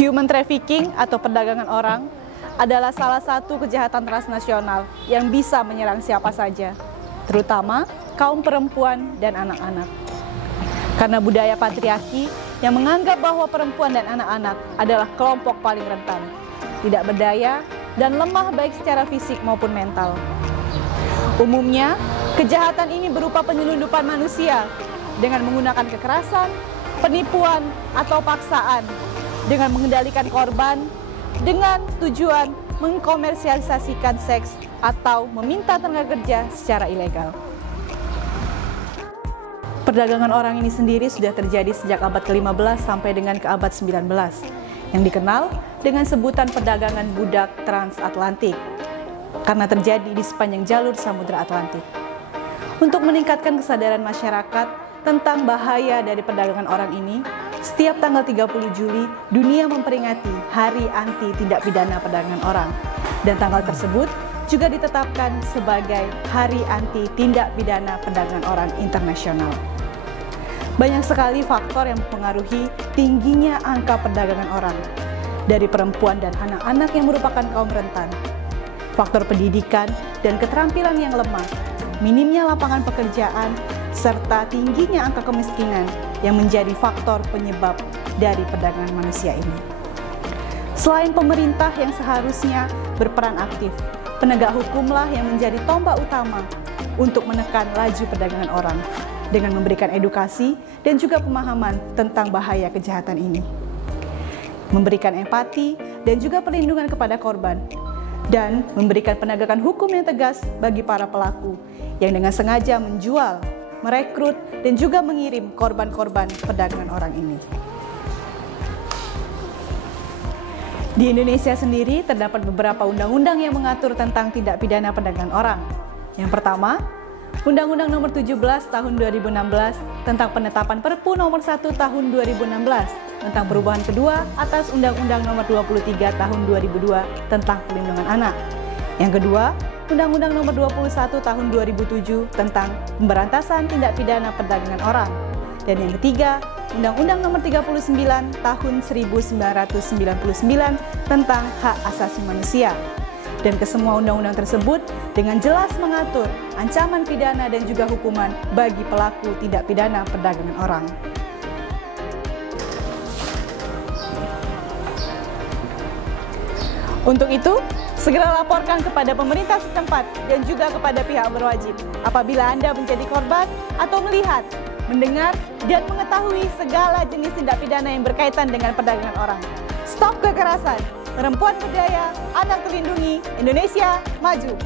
Human trafficking atau perdagangan orang adalah salah satu kejahatan transnasional yang bisa menyerang siapa saja, terutama kaum perempuan dan anak-anak. Karena budaya patriarki yang menganggap bahwa perempuan dan anak-anak adalah kelompok paling rentan, tidak berdaya, dan lemah baik secara fisik maupun mental. Umumnya, kejahatan ini berupa penyelundupan manusia dengan menggunakan kekerasan, penipuan, atau paksaan, dengan mengendalikan korban, dengan tujuan mengkomersialisasikan seks atau meminta tenaga kerja secara ilegal. Perdagangan orang ini sendiri sudah terjadi sejak abad ke-15 sampai dengan ke abad 19, yang dikenal dengan sebutan perdagangan budak transatlantik, karena terjadi di sepanjang jalur Samudra Atlantik. Untuk meningkatkan kesadaran masyarakat tentang bahaya dari perdagangan orang ini, setiap tanggal 30 Juli, dunia memperingati Hari Anti Tindak Pidana Perdagangan Orang. Dan tanggal tersebut juga ditetapkan sebagai Hari Anti Tindak Pidana Perdagangan Orang Internasional. Banyak sekali faktor yang mempengaruhi tingginya angka perdagangan orang, dari perempuan dan anak-anak yang merupakan kaum rentan, faktor pendidikan dan keterampilan yang lemah, minimnya lapangan pekerjaan, serta tingginya angka kemiskinan yang menjadi faktor penyebab dari perdagangan manusia ini. Selain pemerintah yang seharusnya berperan aktif, penegak hukumlah yang menjadi tombak utama untuk menekan laju perdagangan orang dengan memberikan edukasi dan juga pemahaman tentang bahaya kejahatan ini, memberikan empati dan juga perlindungan kepada korban, dan memberikan penegakan hukum yang tegas bagi para pelaku yang dengan sengaja menjual, merekrut, dan juga mengirim korban-korban perdagangan orang ini. Di Indonesia sendiri terdapat beberapa undang-undang yang mengatur tentang tindak pidana perdagangan orang. Yang pertama, Undang-Undang Nomor 17 Tahun 2016 tentang penetapan Perpu Nomor 1 Tahun 2016 tentang perubahan kedua atas Undang-Undang Nomor 23 Tahun 2002 tentang perlindungan anak. Yang kedua, Undang-Undang Nomor 21 Tahun 2007 tentang pemberantasan tindak pidana perdagangan orang. Dan yang ketiga, Undang-Undang Nomor 39 Tahun 1999 tentang hak asasi manusia. Dan kesemua undang-undang tersebut dengan jelas mengatur ancaman pidana dan juga hukuman bagi pelaku tindak pidana perdagangan orang. Untuk itu, segera laporkan kepada pemerintah setempat dan juga kepada pihak berwajib apabila Anda menjadi korban atau melihat, mendengar, dan mengetahui segala jenis tindak pidana yang berkaitan dengan perdagangan orang. Stop kekerasan, perempuan berdaya, anak terlindungi, Indonesia maju!